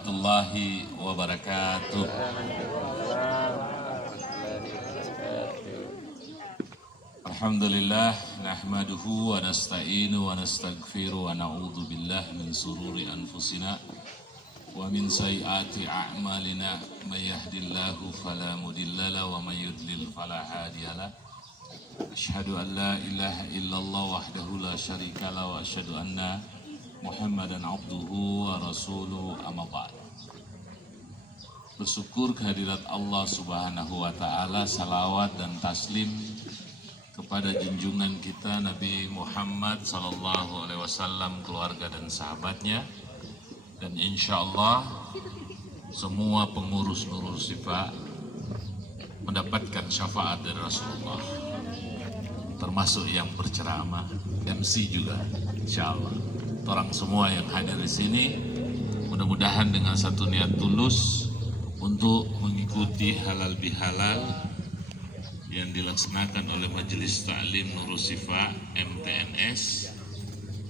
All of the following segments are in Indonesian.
warahmatullahi wabarakatuh. Alhamdulillah nahmaduhu wa nasta'inu wa nastaghfiru wa na'udzu billahi min sururi anfusina wa min sayyiati a'malina may yahdihillahu fala mudhillalah wa may yudlil fala hadiyalah. Asyhadu an la ilaha illallah wahdahu la syarikalah wa asyhadu anna Muhammadan abduhu wa rasuluhu amma ba'd. Bersyukur kehadirat Allah Subhanahu wa taala, salawat dan taslim kepada junjungan kita Nabi Muhammad sallallahu alaihi wasallam, keluarga dan sahabatnya, dan insya Allah semua pengurus Nurul Shifa mendapatkan syafaat dari Rasulullah, termasuk yang berceramah, MC juga, insya Allah. Orang semua yang hadir di sini mudah-mudahan dengan satu niat tulus untuk mengikuti halal bihalal yang dilaksanakan oleh Majelis Ta'lim Nurul Shifa MTNS.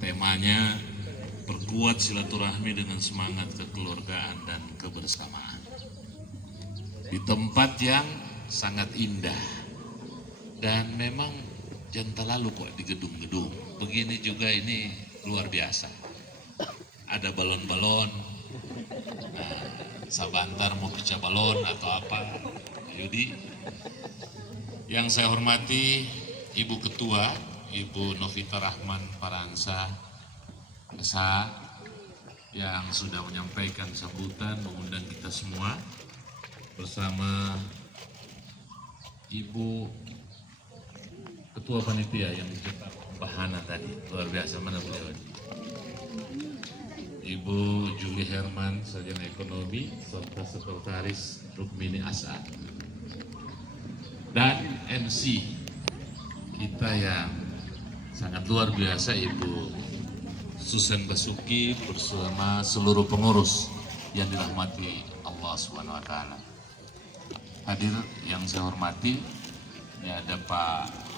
Temanya perkuat silaturahmi dengan semangat kekeluargaan dan kebersamaan. Di tempat yang sangat indah dan memang jangan lalu kok di gedung-gedung. Begini juga ini luar biasa. Ada balon-balon. Nah, sabantar mau pecah balon atau apa, Yudi. Yang saya hormati Ibu Ketua, Ibu Novita Rahman Paransa SA, yang sudah menyampaikan sambutan, mengundang kita semua, bersama Ibu Ketua Panitia yang dicetak Bahana tadi, luar biasa. Mana beliau? Ibu Juli Herman, Sarjana Ekonomi, serta Sekretaris Rukmini Asa. Dan MC kita yang sangat luar biasa, Ibu Susan Basuki bersama seluruh pengurus yang dirahmati Allah Subhanahu wa taala. Hadir yang saya hormati, ini ada Pak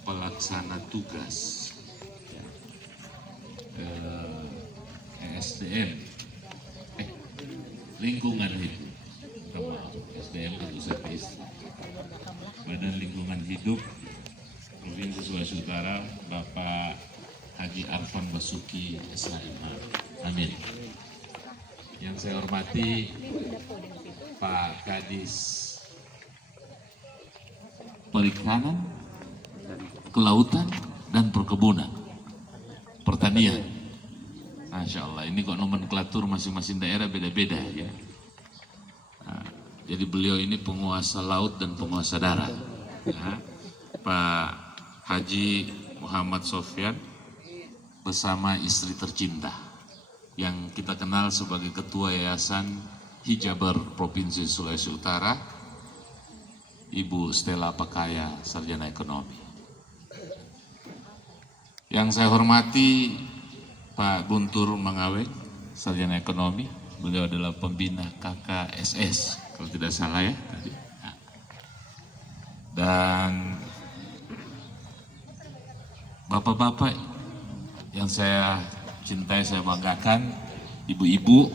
Pelaksana Tugas SDM Lingkungan Hidup, SDM itu service Badan Lingkungan Hidup Provinsi Sulawesi Utara, Bapak Haji Arfan Basuki SHM. Amin. Yang saya hormati Pak Kadis Perikanan, Kelautan dan Perkebunan, Pertanian. Masya Allah, ini kok nomenklatur masing-masing daerah beda-beda ya. Nah, jadi beliau ini penguasa laut dan penguasa darat. Nah, Pak Haji Muhammad Sofyan bersama istri tercinta yang kita kenal sebagai Ketua Yayasan Hijaber Provinsi Sulawesi Utara, Ibu Stella Pakaya, Sarjana Ekonomi. Yang saya hormati Pak Guntur Mangawek, Sarjana Ekonomi. Beliau adalah pembina KKSS, kalau tidak salah ya tadi. Dan bapak-bapak yang saya cintai, saya banggakan, ibu-ibu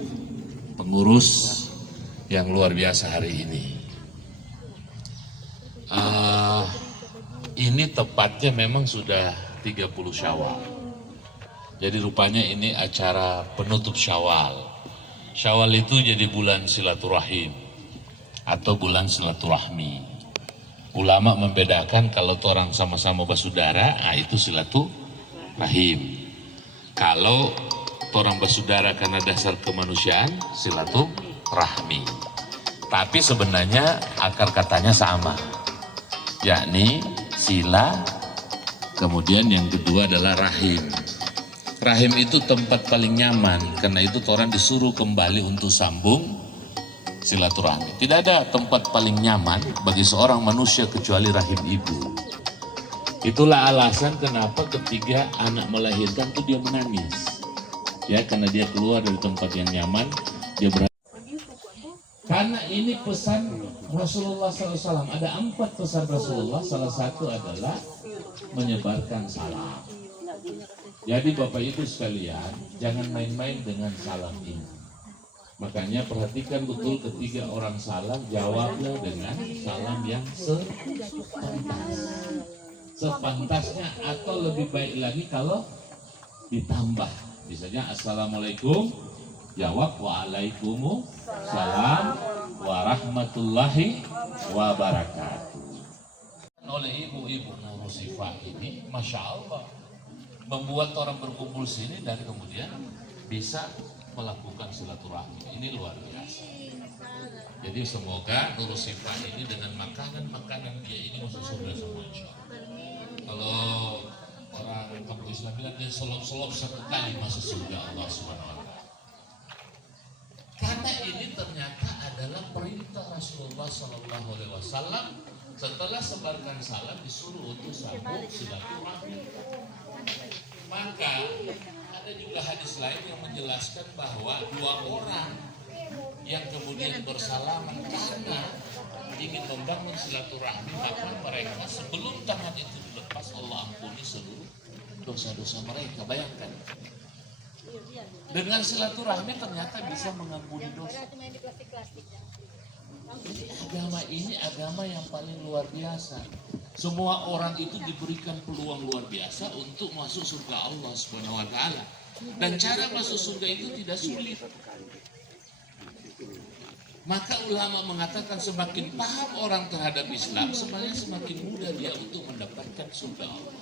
pengurus yang luar biasa hari ini. Ini tepatnya memang sudah 30 Syawal. Jadi rupanya ini acara penutup Syawal. Syawal itu jadi bulan silaturahim atau bulan silaturahmi. Ulama membedakan kalau orang sama-sama bersaudara, itu silaturahim. Kalau orang bersaudara karena dasar kemanusiaan, silaturahmi. Tapi sebenarnya akar katanya sama, yakni sila, kemudian yang kedua adalah rahim. Rahim itu tempat paling nyaman, karena itu orang disuruh kembali untuk sambung silaturahmi. Tidak ada tempat paling nyaman bagi seorang manusia kecuali rahim ibu. Itulah alasan kenapa ketika anak melahirkan itu dia menangis. Ya, karena dia keluar dari tempat yang nyaman, dia karena ini pesan Rasulullah SAW. Ada 4 pesan Rasulullah, salah satu adalah menyebarkan salam. Jadi Bapak Ibu sekalian, jangan main-main dengan salam ini. Makanya perhatikan betul ketika orang salam, jawablah dengan salam yang sepantasnya, atau lebih baik lagi kalau ditambah. Misalnya assalamualaikum, jawab waalaikumsalam warahmatullahi wabarakatuh. Oleh ibu-ibu Nurusifah ini, Masya Allah, membuat orang berkumpul sini dan kemudian bisa melakukan silaturahmi. Ini luar biasa. Jadi semoga Nurusifah ini dengan makanan-makanan dia ini masuk surga semua, insya Allah. Kalau orang kampung Islam bilang dia selop-selop satu kali masuk surga Allah Subhanahu wa Ta'ala. Karena ini ternyata adalah perintah Rasulullah Sallallahu Alaihi Wasallam. Setelah sebarkan salam disuruh untuk sambung silaturahmi. Maka ada juga hadis lain yang menjelaskan bahwa dua orang yang kemudian bersalaman karena ingin membangun silaturahmi, maka mereka sebelum tangan itu dilepas Allah ampuni seluruh dosa-dosa mereka. Bayangkan, dengan silaturahmi ternyata bisa mengampuni dosa. Jadi agama ini agama yang paling luar biasa. Semua orang itu diberikan peluang luar biasa untuk masuk surga Allah Subhanahu wa Ta'ala. Dan cara masuk surga itu tidak sulit. Maka ulama mengatakan semakin paham orang terhadap Islam, sebenarnya semakin mudah dia untuk mendapatkan surga Allah.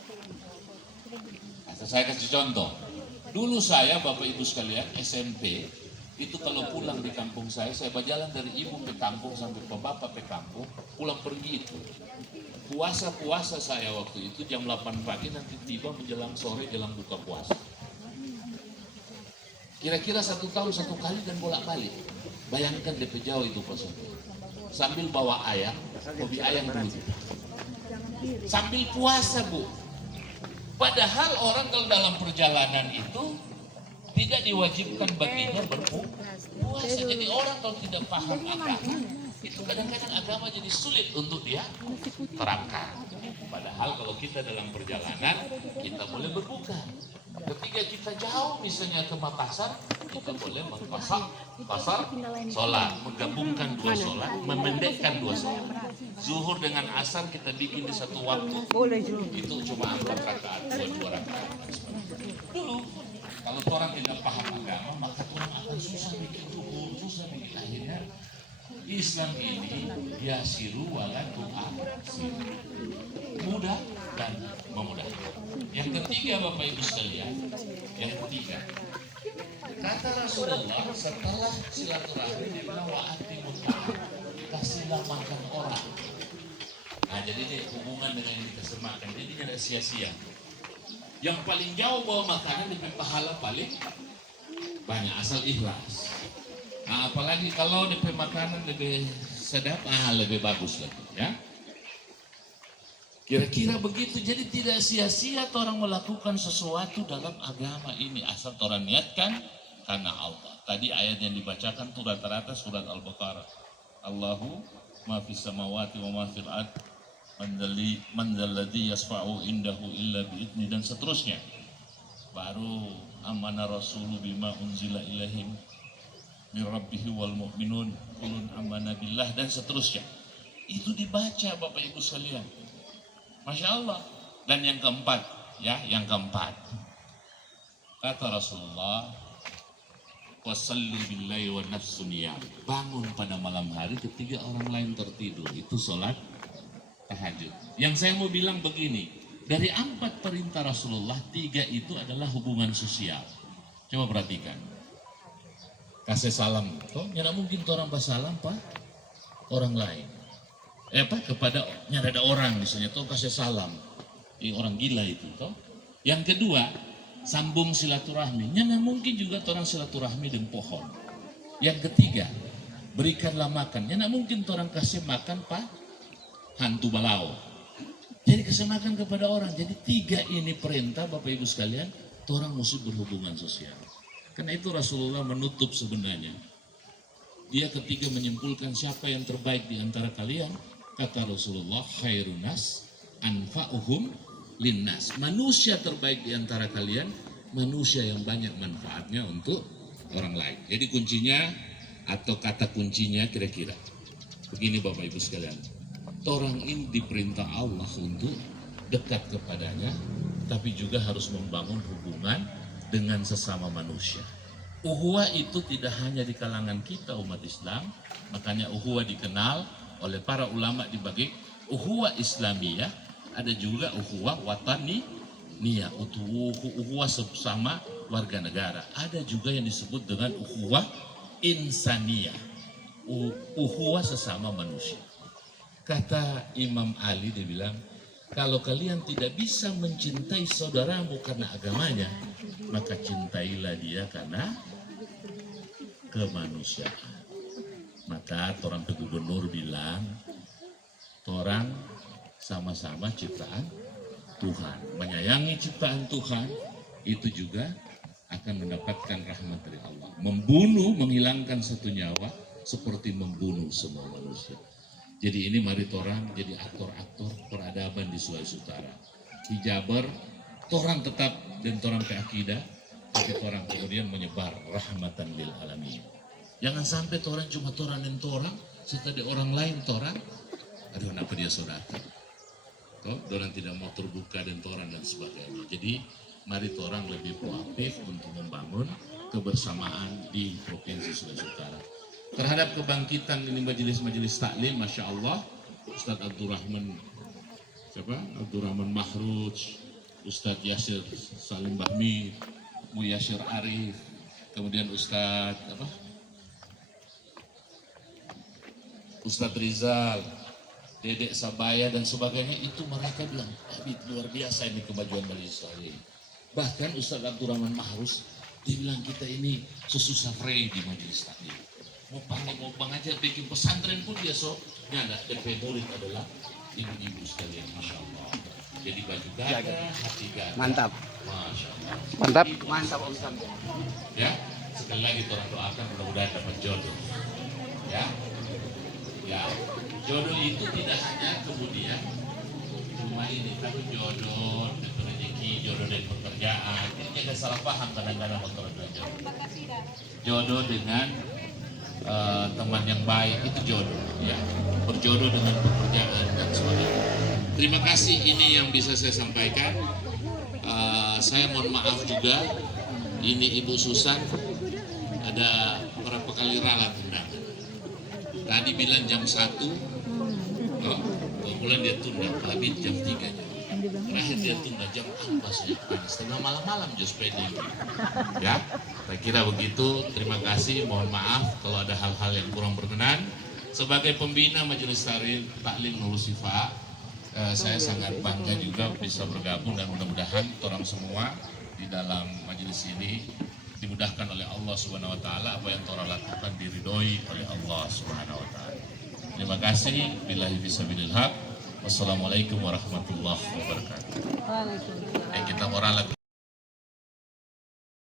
Saya kasih contoh. Dulu saya, Bapak Ibu sekalian, SMP, itu kalau pulang di kampung saya berjalan dari ibu ke kampung sampai ke bapak ke kampung, pulang pergi itu. Puasa saya waktu itu jam 8 pagi, nanti tiba menjelang sore, jelang buka puasa. Kira-kira 1 tahun 1 kali dan bolak-balik. Bayangkan DP jauh itu Pak. Sambil bawa ayam, hobi ayam dulu. Sambil puasa Bu. Padahal orang kalau dalam perjalanan itu tidak diwajibkan baginya berpuasa. Jadi orang kalau tidak paham agama, itu kadang-kadang agama jadi sulit untuk dia terangkan. Padahal kalau kita dalam perjalanan, kita boleh berbuka. Ketika kita jauh misalnya ke Makassar, kita boleh pasar sholat, menggabungkan 2 sholat, memendekkan 2 sholat. Zuhur dengan asar kita bikin di 1 waktu, itu cuma 4 rakaat, 2 rakaat. Dulu kalau orang tidak paham agama, maka orang akan susah bikin zuhur, susah bikin. Akhirnya Islam ini yasiru wala tu'asir, mudah dan memudahkan. Yang ketiga Bapak Ibu sekalian, yang ketiga, kata Rasulullah setelah silaturahmi dia bilang wa'atimut ta'am, kasihlah makan orang. Nah jadi ini hubungan dengan yang kita semakan, jadi tidak sia-sia. Yang paling jauh bawa makanan di pahala paling banyak asal ikhlas. Nah, apalagi kalau DP makanan lebih sedap, lebih bagus lagi, ya. Kira-kira begitu. Jadi tidak sia-sia orang melakukan sesuatu dalam agama ini asal orang niatkan karena Allah. Tadi ayat yang dibacakan tuh rata-rata surat Al-Baqarah. Allahu ma fis samawati wa ma fil ard man dzalladzi yasfa'u indahu illa bi'idzni, dan seterusnya. Baru amana rasulu bima unzila ilaihim min rabbihi wal mu'minun kulun amana billah, dan seterusnya. Itu dibaca Bapak Ibu sekalian. Masya Allah. Dan yang keempat, yang keempat, kata Rasulullah, wasalli billahi wa nafsun niyam, bangun pada malam hari ketika orang lain tertidur, itu sholat tahajud. Yang saya mau bilang begini, dari 4 perintah Rasulullah, 3 itu adalah hubungan sosial. Coba perhatikan. Kasih salam, toh tidak mungkin orang pas salam Pak orang lain. Kepada ada orang misalnya, toh kasih salam. Orang gila itu, toh. Yang kedua, sambung silaturahmi. Tidak mungkin juga orang silaturahmi dengan pohon. Yang ketiga, berikanlah makan. Tidak mungkin orang kasih makan Pak hantu balau. Jadi kasih makan kepada orang. Jadi 3 ini perintah Bapak Ibu sekalian, orang mesti berhubungan sosial. Karena itu Rasulullah menutup sebenarnya. Dia ketika menyimpulkan siapa yang terbaik di antara kalian, kata Rasulullah, khairunas anfa'uhum linnas. Manusia terbaik di antara kalian manusia yang banyak manfaatnya untuk orang lain. Jadi kuncinya atau kata kuncinya kira-kira begini Bapak Ibu sekalian. Orang ini diperintah Allah untuk dekat kepadanya, tapi juga harus membangun hubungan dengan sesama manusia. Ukhuwah itu tidak hanya di kalangan kita umat Islam, makanya ukhuwah dikenal oleh para ulama dibagi ukhuwah Islamiyah, ada juga ukhuwah wataniyah, ukhuwah sesama warga negara. Ada juga yang disebut dengan ukhuwah insaniyah, ukhuwah sesama manusia. Kata Imam Ali, dia bilang, kalau kalian tidak bisa mencintai saudaramu karena agamanya, maka cintailah dia karena kemanusiaan. Maka orang gubernur bilang, orang sama-sama ciptaan Tuhan. Menyayangi ciptaan Tuhan itu juga akan mendapatkan rahmat dari Allah. Membunuh, menghilangkan satu nyawa seperti membunuh semua manusia. Jadi ini mari orang jadi aktor-aktor peradaban di Sulawesi Utara. Hijaber, orang tetap dan orang ke akidah, tapi orang kemudian menyebar rahmatan lil alamin. Jangan sampai orang cuma orang dan orang, setelah orang lain orang, aduh kenapa dia saudara? Orang tidak mau terbuka dan orang dan sebagainya. Jadi mari orang lebih proaktif untuk membangun kebersamaan di Provinsi Sulawesi Utara. Terhadap kebangkitan ini majelis-majelis taklim, Masya Allah, Ustadz Abdurrahman Mahruj, Ustadz Yasir Salim Bahmi, Muyashir Arif, kemudian Ustadz Rizal, Dedek Sabaya dan sebagainya, itu mereka bilang, Habib luar biasa ini kemajuan majelis taklim. Bahkan Ustadz Abdurrahman Mahruj, dia bilang kita ini sesusah frey di majelis taklim. Mau bang aja bikin pesantren pun dia ini ada DP murid adalah ibu-ibu sekalian, Masya Allah. Jadi baju gagah, hati gagah. Mantap. Masya Allah. Mantap. Ibu, Mantap Om Sam. Ya, sekali lagi orang doakan mudah-mudahan dapat jodoh. Ya, jodoh itu tidak hanya kemudian cuma ini, tapi jodoh dan rezeki, jodoh dan pekerjaan. Ini jangan salah paham kadang-kadang motor jodoh. Jodoh dengan teman yang baik itu jodoh, ya, berjodoh dengan pekerjaan dan sebagainya. Terima kasih, ini yang bisa saya sampaikan. Saya mohon maaf juga, ini Ibu Susan ada berapa kali ralat undangan. Tadi bilang jam 1, kemudian dia tunda, habis jam 3. Terakhir dia tunda jam 4, setengah malam-malam just pending. Ya, saya kira begitu. Terima kasih, mohon maaf kalau ada hal-hal yang kurang berkenan. Sebagai pembina Majelis Taklim Nurul Sifa, saya sangat bangga juga bisa bergabung dan mudah-mudahan orang semua di dalam majelis ini dimudahkan oleh Allah Subhanahu wa taala, apa yang orang lakukan diridhoi oleh Allah Subhanahu wa taala. Terima kasih. Billahi fisabilil haq. Wassalamualaikum warahmatullahi wabarakatuh. Kita moral